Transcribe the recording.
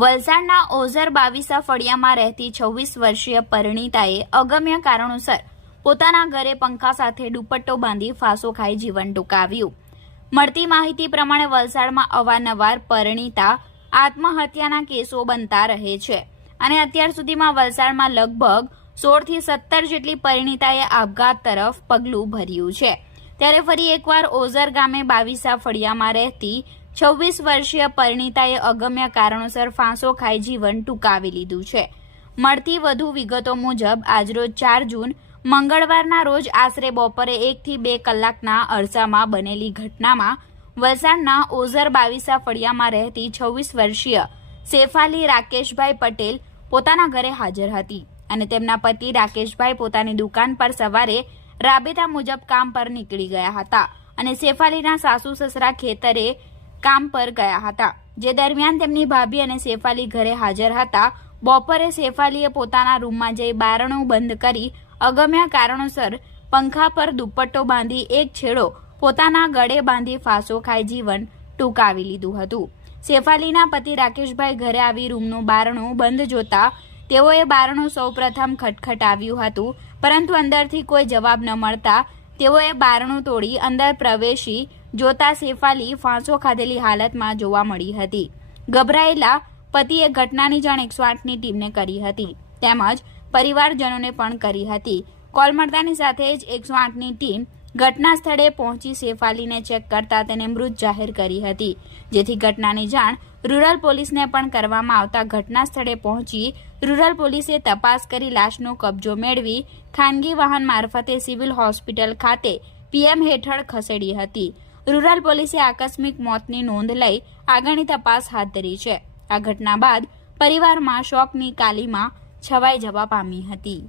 વલસાડના ઓઝર બાવીસા ફળિયામાં રહેતી છવ્વીસ વર્ષીય પરિણીતાએ અગમ્ય કારણોસર પોતાના ઘરે પંખા સાથે દુપટ્ટો બાંધી ફાંસો ખાઈ જીવન ટૂંકાવ્યું. મળતી માહિતી પ્રમાણે વલસાડમાં અવારનવાર પરિણીતા આત્મહત્યાના કેસો બનતા રહે છે અને અત્યાર સુધીમાં વલસાડમાં લગભગ સોળથી સત્તર જેટલી પરિણીતાએ આપઘાત તરફ પગલું ભર્યું છે. ત્યારે ફરી એકવાર ઓઝર ગામે બાવીસા ફળિયામાં રહેતી છવ્વીસ વર્ષીય પરિણીતાએ અગમ્ય કારણોસર ફાંસો ખાઈ જીવન ટૂંકાવી લીધું છે. મળતી વધુ વિગતો મુજબ, આજરોજ ચાર જૂન, મંગળવારના રોજ આશરે બપોરે એકથી બે કલાકના અરસામાં બનેલી ઘટનામાં વલસાડના ઓઝર બાવીસા ફળિયામાં રહેતી છવ્વીસ વર્ષીય સેફાલી રાકેશભાઈ પટેલ પોતાના ઘરે હાજર હતી અને તેમના પતિ રાકેશભાઈ પોતાની દુકાન પર સવારે રાબેતા મુજબ કામ પર નીકળી ગયા હતા અને સેફાલીના સાસુ સસરા ખેતરે કામ પર ગયા હતા. જે દરમિયાન તેમની ભાભી અને સેફાલી ઘરે હાજર હતા. બપોરે સેફાલીએ પોતાના રૂમમાં જઈ બારણું બંધ કરી અગમ્ય કારણોસર પંખા પર દુપટ્ટો બાંધી એક છેડો પોતાના ગળે બાંધી ફાંસો ખાઈ જીવન ટૂંકાવી લીધું હતું. સેફાલીના પતિ રાકેશભાઈ ઘરે આવી રૂમનું બારણું બંધ જોતા તેઓએ બારણું સૌપ્રથમ ખટખટાવ્યું હતું. પરંતુ અંદરથી કોઈ જવાબ ન મળતા તેઓએ બારણું તોડી અંદર પ્રવેશી જોતા સેફાલી ફાંસો ખાધેલી હાલતમાં જોવા મળી હતી. ગભરાયેલા પતિએ ઘટનાની જાણ એકસો આઠની ટીમને કરી હતી. તેમજ પરિવારજનોને પણ કરી હતી. કોલ મળતાની સાથે જ એકસો આઠની ટીમ ઘટના સ્થળે પહોંચી સેફાલીને ચેક કરતા તેને મૃત જાહેર કરી હતી. જેથી ઘટનાની જાણ રૂરલ પોલીસને પણ કરવામાં આવતા ઘટના સ્થળે પહોંચી રૂરલ પોલીસે તપાસ કરી લાશનો કબજો મેળવી ખાનગી વાહન મારફતે સિવિલ હોસ્પિટલ ખાતે પીએમ હેઠળ ખસેડી હતી. રૂરલ પોલીસે આકસ્મિક મોતની નોંધ લઈ આગળની તપાસ હાથ ધરી છે. આ ઘટના બાદ પરિવારમાં શોકની કાલીમાં છવાઈ જવા પામી હતી.